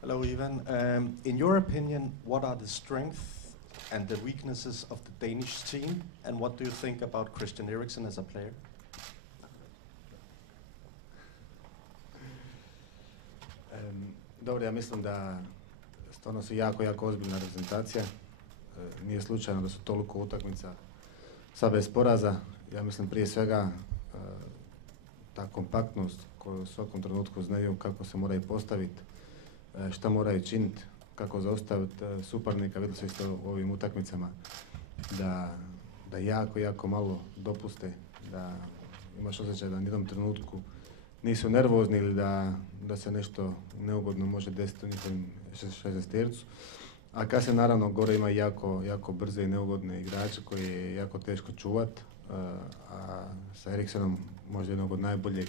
Hello, Ivan. In your opinion, what are the strengths and the weaknesses of the Danish team, and what do you think about Christian Eriksen as a player? Dobro, ja mislim da stvarno su jako ozbiljna reprezentacija. Nije slučajno da su toliko utakmica sad bez poraza. Ja mislim prije svega ta kompaktnost koju u svakom trenutku znaju kako se moraju postaviti, šta moraju činiti, kako zaustaviti suparnika. Vidjeli su isto u ovim utakmicama da jako malo dopuste, da imaš osjećaj da u jednom trenutku nisu nervozni ili da se nešto neugodno može desiti u njihovim šezdestercu. A kasnije naravno gore ima jako brze i neugodne igrače koje je jako teško čuvat. A sa Eriksenom možda jednog od najboljeg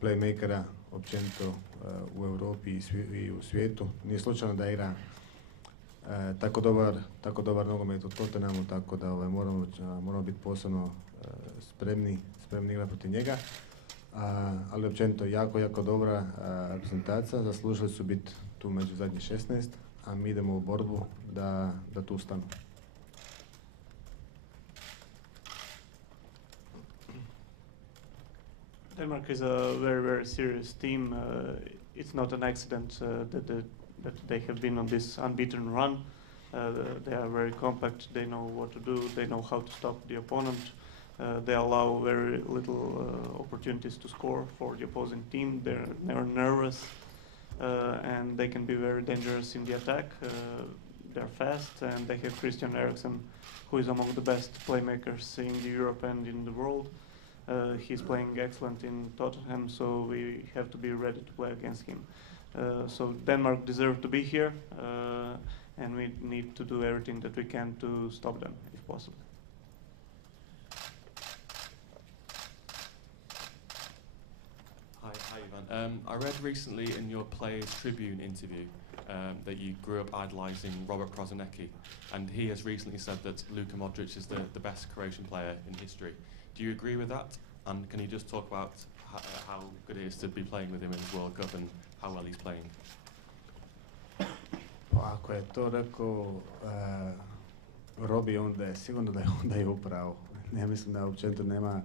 playmakera općenito u Europi i u svijetu. Nije slučajno da igra tako dobar nogomet u Tottenhamu, tako da moramo biti posebno spremni igrati protiv njega. Ali općenito jako dobra reprezentacija. Zaslužili su biti tu među zadnjih 16, a mi idemo u borbu da tu stanu. Denmark is a very serious team. It's not an accident that they have been on this unbeaten run. They are very compact, they know what to do, they know how to stop the opponent. They allow very little opportunities to score for the opposing team. They're never nervous, and they can be very dangerous in the attack. They're fast, and they have Christian Eriksen, who is among the best playmakers in Europe and in the world. He's playing excellent in Tottenham, so we have to be ready to play against him. So Denmark deserves to be here, and we need to do everything that we can to stop them, if possible. Hi Ivan. I read recently in your Players Tribune interview that you grew up idolising Robert Prosinecki, and he has recently said that Luka Modric is the best Croatian player in history. Do you agree with that? And can you just talk about how good it is to be playing with him in the World Cup and how well he's playing? Ako je to rekao Robi, onda je sigurno da je upravo. Ja mislim da općenito nema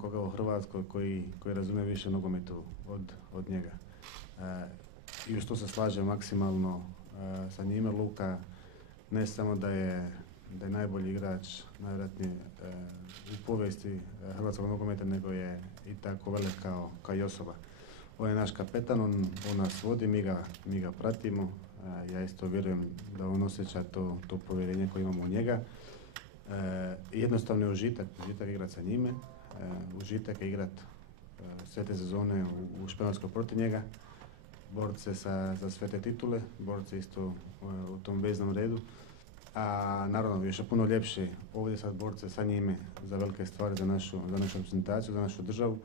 koga u Hrvatskoj koji razume više nogometu od njega. I uz to se slaže maksimalno sa njime. Luka ne samo da je najbolji igrač, najvjerojatnije u povijesti hrvatskog nogometa, nego je i tako velik kao i osoba. On je naš kapetan, on nas vodi, mi ga pratimo. Ja isto vjerujem da on osjeća to povjerenje koje imamo u njega. Jednostavno je užitak igrati sa njime, užitak je igrati sve te sezone u Španjolskoj protiv njega, boriti se za sve te titule, boriti se isto u tom veznom redu. A naravno još je puno ljepše ovdje sad boriti se sa njime za velike stvari, za našu reprezentaciju, za našu državu.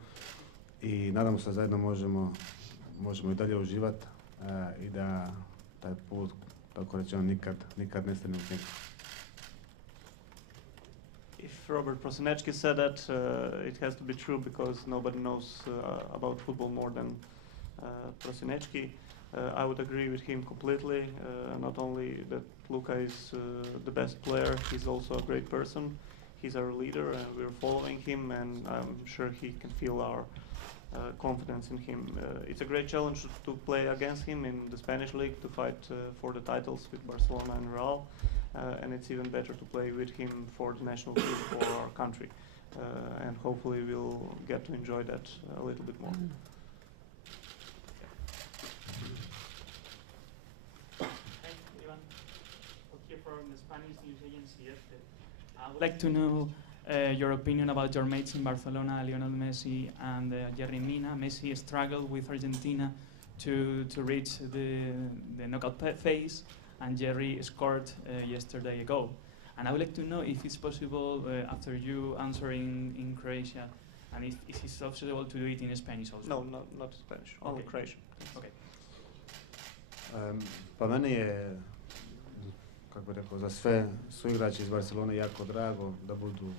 I nadamo se da zajedno možemo i dalje uživati i da taj put, tako rečeno, nikad ne stane u knjigu. If Robert Prosinecki said that, it has to be true because nobody knows about football more than Prosinecki. I would agree with him completely. Not only that Luka is the best player, he's also a great person. He's our leader and we're following him, and I'm sure he can feel our confidence in him. It's a great challenge to play against him in the Spanish league, to fight for the titles with Barcelona and Real. And it's even better to play with him for the national team, for our country. And hopefully we'll get to enjoy that a little bit more. From the Spanish news agency. I would like to know your opinion about your mates in Barcelona, Lionel Messi and Yerry Mina. Messi struggled with Argentina to reach the knockout phase, and Yerry scored yesterday a goal. And I would like to know if it's possible, after you answering in Croatia, and if it's possible to do it in Spanish also. No, not Spanish, only Okay. Croatian. Okay. Pa meni je, kako bih rekao, za sve suigrači iz Barcelone jako drago da budu,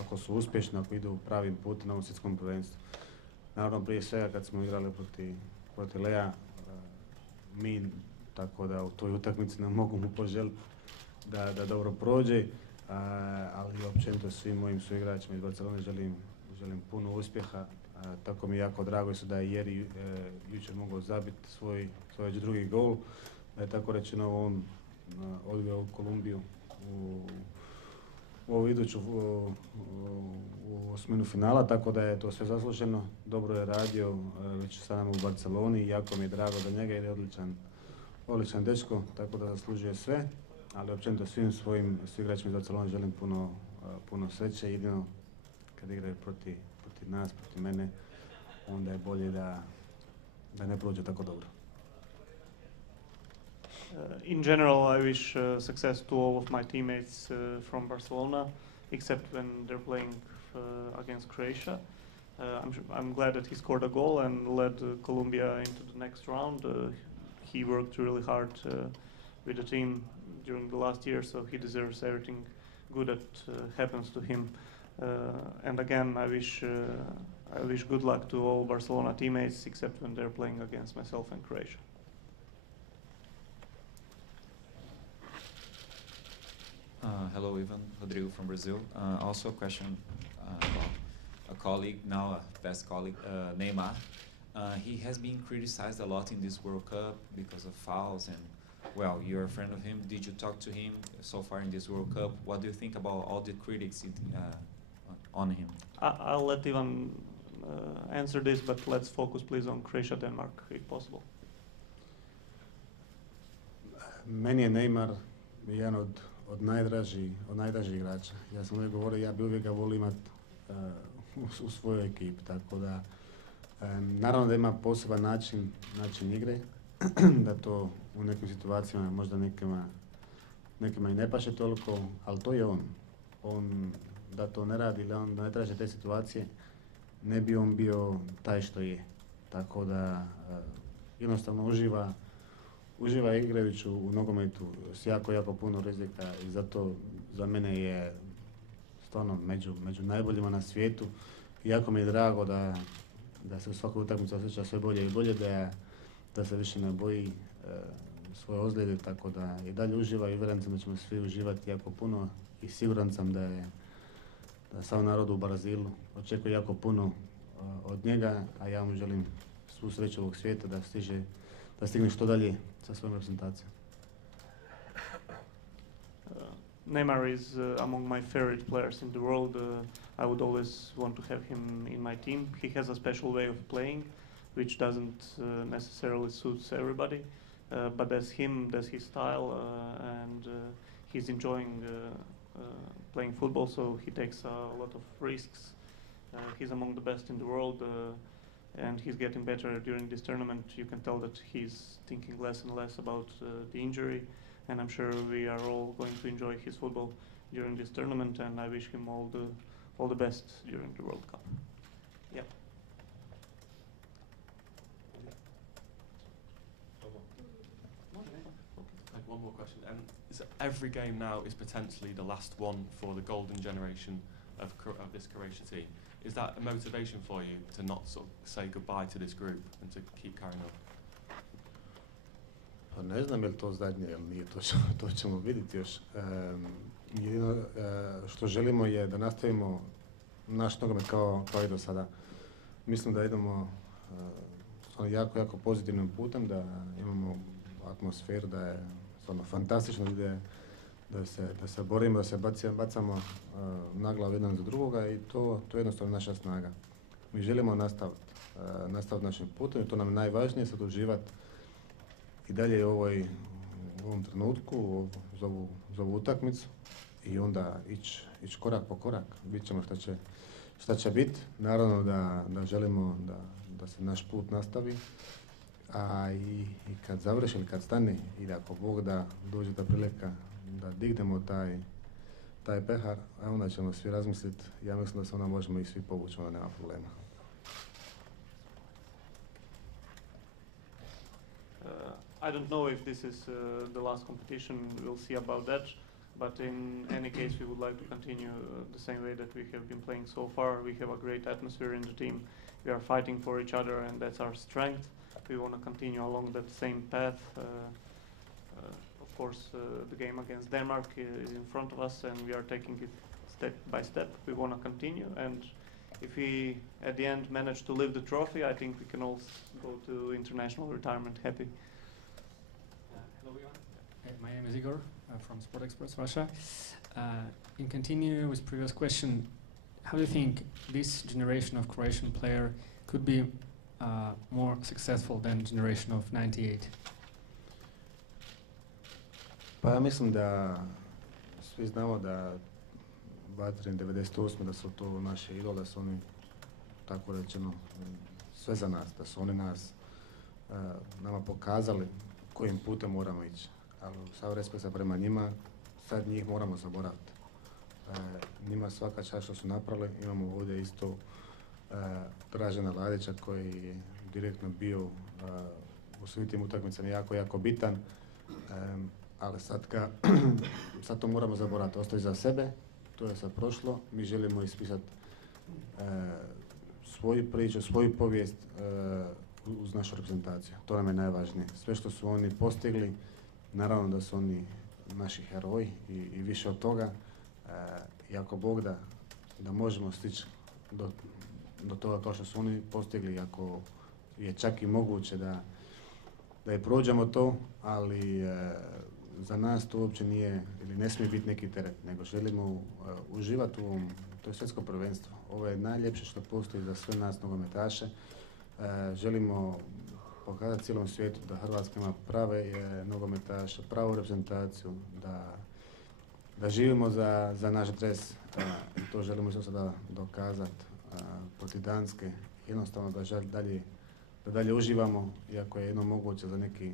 ako su uspješni, ako idu pravim putem na ovom svjetskom prvenstvu. Naravno, prije svega kad smo igrali protiv Lea min, tako da u toj utakmici nam mogu mu poželiti da dobro prođe, ali općenito svim mojim suigračima iz Barcelone želim puno uspjeha. Tako mi je jako drago da je Jeri jučer mogao zabiti svoj već drugi gol, da je tako rečeno on odveo Kolumbiju u ovu iduću u osminu finala, tako da je to sve zasluženo. Dobro je radio već sa nama u Barceloni, jako mi je drago za njega jer je odličan dečko, tako da zaslužuje sve, ali općenito svim svojim igračima iz Barcelone želim puno sreće. Jedino kad igraju protiv nas, protiv mene, onda je bolje da ne prođe tako dobro. In general, I wish success to all of my teammates from Barcelona, except when they're playing against Croatia. I'm glad that he scored a goal and led Colombia into the next round. He worked really hard with the team during the last year, so he deserves everything good that happens to him. And again, I wish good luck to all Barcelona teammates, except when they're playing against myself and Croatia. Hello, Ivan. Rodrigo from Brazil. Also a question about a colleague, now a past colleague, Neymar. He has been criticized a lot in this World Cup because of fouls and, well, you're a friend of him. Did you talk to him so far in this World Cup? What do you think about all the critics on him? I'll let Ivan answer this, but let's focus please on Croatia-Denmark, if possible. Meni je Neymar jedan od najdražih igrača. Ja sam uvijek govorio, ja bi uvijek ga volio imati u svojoj ekipi, tako da naravno da ima poseban način igre, da to u nekim situacijama možda nekima i ne paše toliko, ali to je on da to ne radi ili on da ne traže te situacije, ne bi on bio taj što je, tako da jednostavno uživa igrajući u nogometu s jako puno rizika i zato za mene je stvarno među najboljima na svijetu. Jako mi je drago da se u svakoj utakmici osjeća sve bolje i bolje, da se više ne boji svoje ozljede, tako da i dalje uživa i uvjeren sam da ćemo svi uživati jako puno i siguran sam da sav narod u Brazilu očekuje jako puno od njega, a ja mu želim svu sreću ovog svijeta da stigne što dalje sa svojom reprezentacijom. Neymar is among my favorite players in the world. I would always want to have him in my team. He has a special way of playing, which doesn't necessarily suits everybody. But that's him, that's his style, and he's enjoying playing football, so he takes a lot of risks. He's among the best in the world, and he's getting better during this tournament. You can tell that he's thinking less and less about the injury, and I'm sure we are all going to enjoy his football during this tournament, and I wish him all the best during the World Cup. Yeah. One more question. Is every game now is potentially the last one for the golden generation of this Croatia team? Is that a motivation for you to not sort of say goodbye to this group and to keep carrying on? Pa ne znam je li to zadnje ili nije, to ćemo vidjeti još. Jedino što želimo je da nastavimo naš nogomet kao i do sada. Mislim da idemo jako pozitivnim putem, da imamo atmosferu, da je stvarno fantastično, da se borimo, da se bacamo na glavu jedan za drugoga i to je jednostavno naša snaga. Mi želimo nastaviti našim putem i to nam je najvažnije, sad uživati i dalje u ovom trenutku, za ovu utakmicu i onda ići korak po korak. Vidjet ćemo šta će biti. Naravno da želimo da se naš put nastavi, a i kad završi ili kad stane ili ako Bog da dođe ta prilika da dignemo taj pehar, a onda ćemo svi razmisliti. Ja mislim da se onda možemo i svi povući, onda nema problema. I don't know if this is the last competition, we'll see about that, but in any case we would like to continue the same way that we have been playing so far. We have a great atmosphere in the team, we are fighting for each other, and that's our strength. We want to continue along that same path. Of course, the game against Denmark is in front of us, and we are taking it step by step. We want to continue, and if we at the end manage to lift the trophy, I think we can all go to international retirement happy. Hello, Ivan. My name is Igor from Sport Express Russia. In continue with previous question, how do you think this generation of Croatian player could be more successful than generation of 98? Pa ja mislim da svi znamo da Vatrin 98. da su to naše idole, da su oni, tako rečeno, sve za nas, da su oni nama pokazali kojim putem moramo ići. Ali sav respekta prema njima, sad njih moramo zaboraviti. Njima svaka čast što su napravili. Imamo ovdje isto Dražena Ladića koji je direktno bio u svim tim utakmicama jako bitan. Ali sad to moramo zaboraviti, ostaje za sebe, to je sad prošlo, mi želimo ispisati svoju priču, svoju povijest uz našu reprezentaciju, to nam je najvažnije. Sve što su oni postigli, naravno da su oni naši heroji i više od toga, i ako Bog da možemo stići do toga kao što su oni postigli, ako je čak i moguće da je prođemo to, ali za nas to uopće nije ili ne smije biti neki teret, nego želimo uživati u ovom, to je svjetsko prvenstvo. Ovo je najljepše što postoji za sve nas nogometaše. Želimo pokazati cijelom svijetu da Hrvatska ima prave nogometaše, pravu reprezentaciju, da živimo za naš dres. To želimo isto sada dokazati protiv Danske. Jednostavno da dalje uživamo, iako je jedno moguće za neki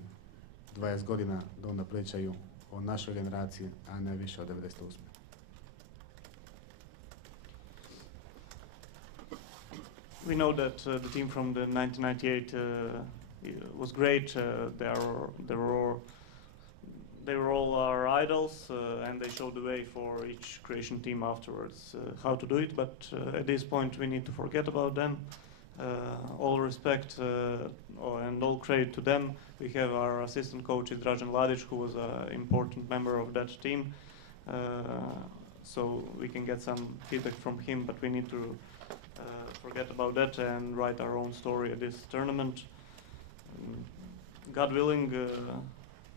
20 godina da onda pričaju o našoj generaciji, a ne više od 98. We know that the team from the 1998 was great. They were all our idols, and they showed the way for each Croatian team afterwards how to do it. But at this point, we need to forget about them. All respect and all credit to them. We have our assistant coach Dražen Ladić, who was an important member of that team. So we can get some feedback from him, but we need to forget about that and write our own story at this tournament. God willing,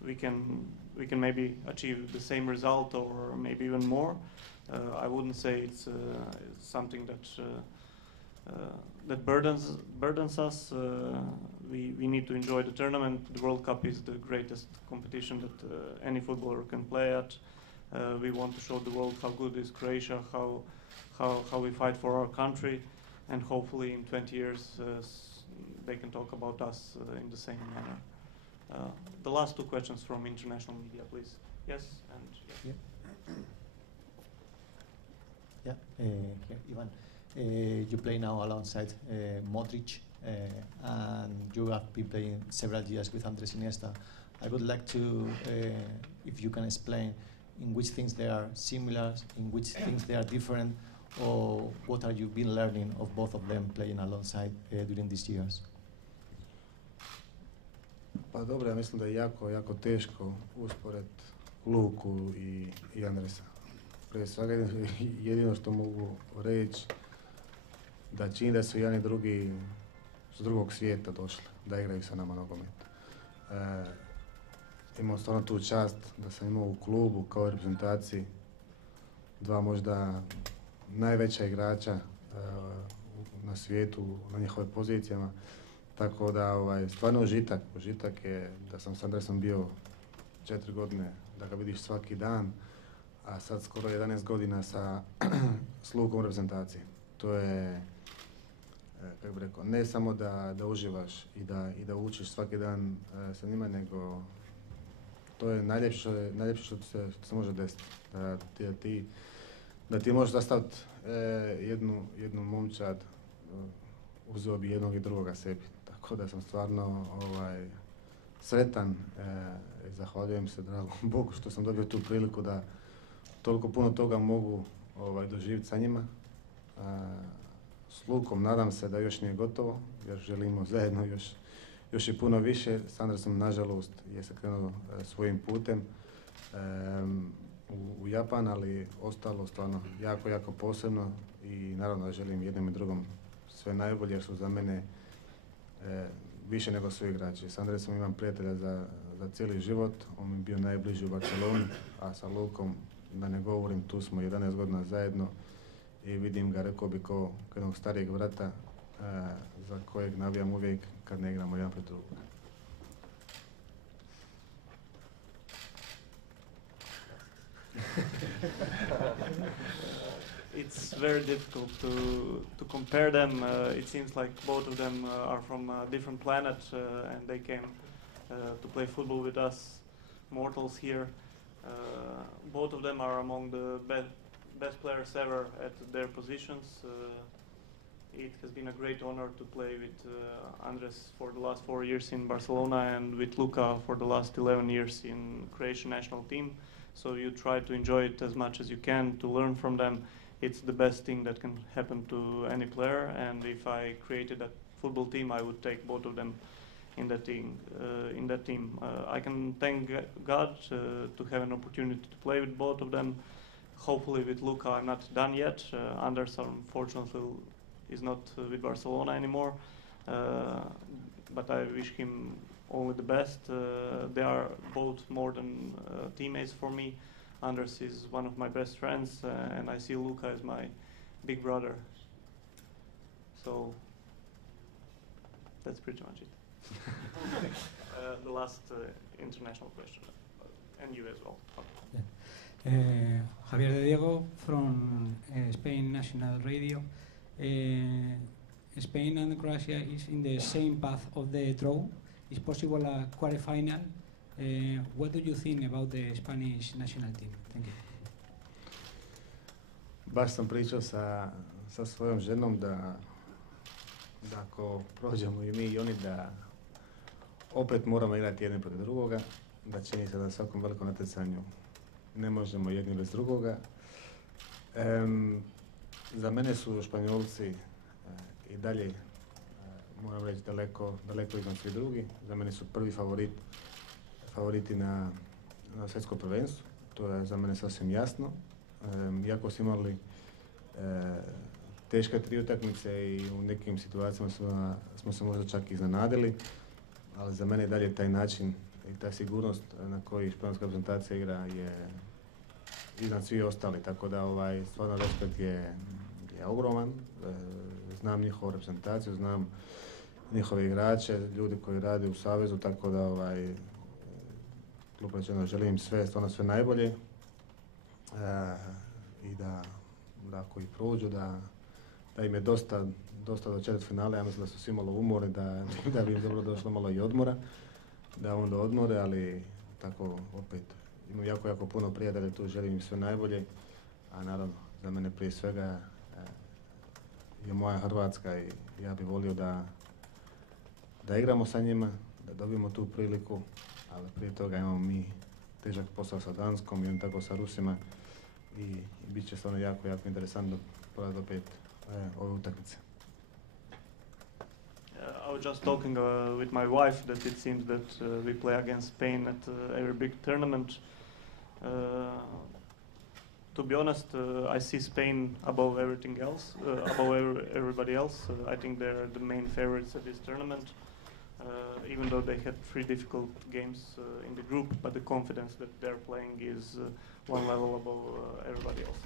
we can maybe achieve the same result or maybe even more. I wouldn't say it's something that burdens us. We need to enjoy the tournament. The World Cup is the greatest competition that any footballer can play at. We want to show the world how good is Croatia, how we fight for our country, and hopefully in 20 years they can talk about us in the same manner. The last two questions from international media, please. Yes, and yeah. Ivan, you play now alongside Modric, and you have been playing several years with Andres Iniesta. I would like to, if you can explain in which things they are similar, in which things they are different, or what have you been learning of both of them playing alongside during these years? Pa dobro, ja mislim da je jako teško uspored Luku i Andresa. Prije svega jedino što mogu reći da čini da su jedan i drugi s drugog svijeta došli, da igraju sa nama nogomet. Imao stvarno tu čast da sam imao u klubu kao reprezentaciji dva možda najveća igrača na svijetu, na njihovim pozicijama. Tako da stvarno užitak je da sam s Andresom bio 4 godine, da ga vidiš svaki dan, a sad skoro 11 godina s Lukom reprezentacije. To je, kako bih rekao, ne samo da uživaš i da učiš svaki dan sa njima, nego to je najljepše što se može desiti. Da ti možeš zastaviti jednu momčad, uzeo bi jednog i drugoga sebi. Tako da sam stvarno sretan i zahvaljujem se dragom Bogu što sam dobio tu priliku da toliko puno toga mogu doživjeti sa njima. S Lukom nadam se da još nije gotovo, jer želimo zajedno još i puno više. S Andresom, nažalost, je se krenuo svojim putem u Japan, ali ostalo stvarno jako, jako posebno i naravno da želim jednom i drugom sve najbolje, jer su za mene više nego svi igrači. S Andresom imam prijatelja za cijeli život, on mi je bio najbliži u Barceloni, a sa Lukom, da ne govorim, tu smo 11 godina zajedno i vidim ga, rekao bi, kao jednog starijeg brata za kojeg navijam uvijek kad ne igramo jedan protiv drugog. It's very difficult to compare them. It seems like both of them are from a different planet and they came to play football with us mortals here. Both of them are among the best players ever at their positions. It has been a great honor to play with Andres for the last 4 years in Barcelona and with Luka for the last 11 years in Croatian national team. So you try to enjoy it as much as you can, to learn from them. It's the best thing that can happen to any player, and if I created a football team, I would take both of them in that team. I can thank God to have an opportunity to play with both of them. Hopefully with Luka I'm not done yet. Anders unfortunately is not with Barcelona anymore, but I wish him only the best. They are both more than teammates for me. Anders is one of my best friends, and I see Luka as my big brother. So that's pretty much it. The last international question, and you as well. Javier de Diego from Spain National Radio. Spain and Croatia is in the same path of the draw. Is possible a quarterfinal? What do you think about the Spanish national team? Thank you. Baš sam pričao sa svojom ženom da ako prođemo i mi i oni, da opet moramo igrati jedni protiv drugoga, da čini se da na svakom velikom natjecanju ne možemo jedni bez drugoga. Za mene su Španjolci i dalje, moram reći, daleko iznad svi drugi. Za mene su prvi favoriti na svjetsko prvenstvo. To je za mene sasvim jasno. Iako smo imali teške 3 utakmice i u nekim situacijama smo se možda čak iznenadili, ali za mene dalje taj način i ta sigurnost na koji španjolska reprezentacija igra je iznad svi ostali, tako da stvarno respekt je ogroman. Znam njihovu reprezentaciju, znam njihove igrače, ljudi koji rade u savezu, tako da klub rečeno želim stvarno sve najbolje i da ako i prođu, da im je dosta do četvrtfinale. Ja mislim da su svi malo umorni, da bi im dobro došlo malo i odmora, da onda odmore, ali tako opet imam jako puno prijatelja, tu želim im sve najbolje, a naravno za mene prije svega je moja Hrvatska i ja bih volio da igramo sa njima, da dobijemo tu priliku, ali prije toga imamo mi težak posao sa Danskom i on tako sa Rusima i bit će stvarno jako interesantno pogledati opet ove utakmice. I was just talking with my wife that it seems that we play against Spain at every big tournament. To be honest, I see Spain above everything else, above everybody else. I think they're the main favorites at this tournament, even though they had 3 difficult games in the group, but the confidence that they're playing is one level above everybody else.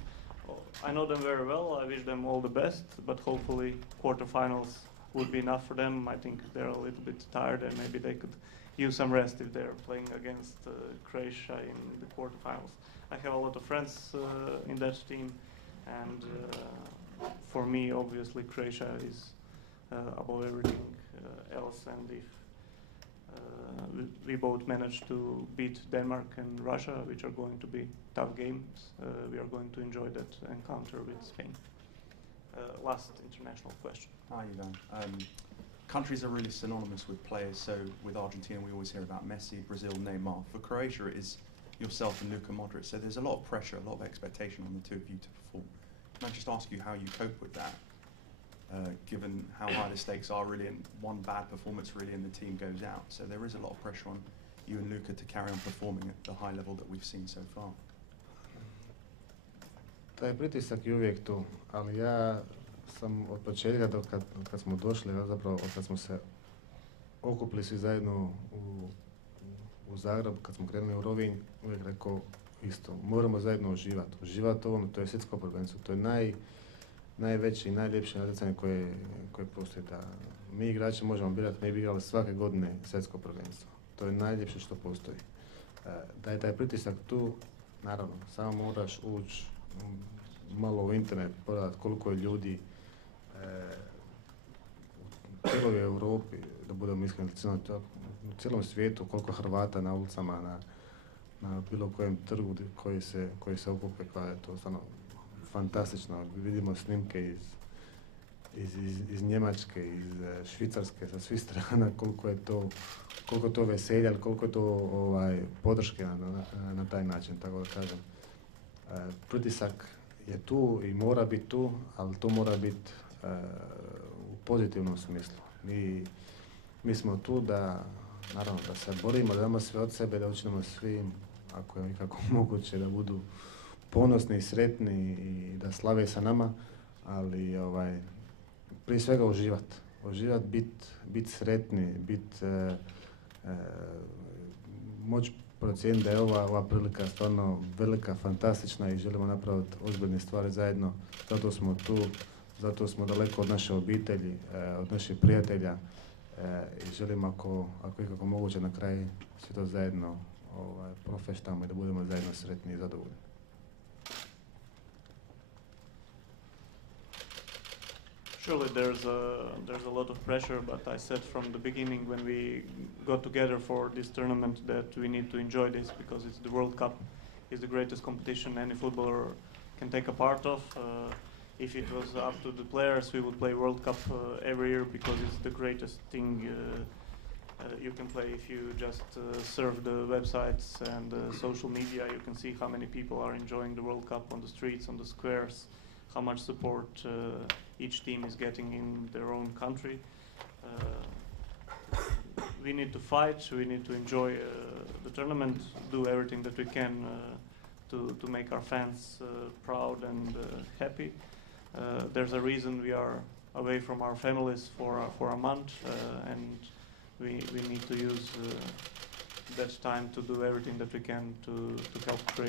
I know them very well, I wish them all the best, but hopefully quarterfinals would be enough for them. I think they're a little bit tired and maybe they could use some rest if they're playing against Croatia in the quarterfinals. I have a lot of friends in that team, and for me, obviously, Croatia is above everything else. And if we both manage to beat Denmark and Russia, which are going to be tough games, we are going to enjoy that encounter with Spain. Last international question. Hi, Ivan. Countries are really synonymous with players, so with Argentina we always hear about Messi, Brazil, Neymar. For Croatia it is yourself and Luka Modric, so there's a lot of pressure, a lot of expectation on the two of you to perform. Can I just ask you how you cope with that? given how high the stakes are really, and one bad performance really and the team goes out. So there is a lot of pressure on you and Luka to carry on performing at the high level that we've seen so far. Taj pritisak je uvijek tu, ali ja sam od početka do kad smo došli, zapravo od kad smo se okupili svi zajedno u Zagreb, kad smo krenuli u Rovinj, uvijek rekao isto, moramo zajedno uživati. Uživati ovom, to je svjetsko prvenstvo, to je najveće i najljepše natjecanje koje postoji. Da mi igrači možemo birati, mi bi igrali svake godine svjetsko prvenstvo. To je najljepše što postoji. Da je taj pritisak tu, naravno, samo moraš ući malo u internet, pogledati koliko je ljudi u cijeloj Europi, da budemo iskreni, u cijelom svijetu, koliko Hrvata na ulicama, na bilo kojem trgu koji se okupe, koja je to stvarno fantastično. Vidimo snimke iz Njemačke, iz Švicarske, sa svih strana, koliko to veselja, koliko je to podrške na taj način, tako da kažem. Pritisak je tu i mora biti tu, ali to mora biti u pozitivnom smislu. Mi smo tu da, naravno, da se borimo, da damo sve od sebe, da učinimo svim, ako je ikako moguće, da budu ponosni i sretni i da slave sa nama, ali prije svega uživati. Uživati, biti sretni, moći procijeniti da je ova prilika stvarno velika, fantastična i želimo napraviti ozbiljne stvari zajedno. Zato smo tu, zato smo daleko od naše obitelji, od naših prijatelja i želimo ako je kako moguće na kraju sve to zajedno profeštamo i da budemo zajedno sretni i zadovoljni. Surely there's a lot of pressure, but I said from the beginning when we got together for this tournament that we need to enjoy this because it's the World Cup. It's the greatest competition any footballer can take a part of. If it was up to the players, we would play World Cup every year because it's the greatest thing you can play. If you just surf the websites and social media, you can see how many people are enjoying the World Cup on the streets, on the squares, how much support each team is getting in their own country. We need to fight, we need to enjoy the tournament, do everything that we can to make our fans proud and happy. There's a reason we are away from our families for a month, and we need to use that time to do everything that we can to help create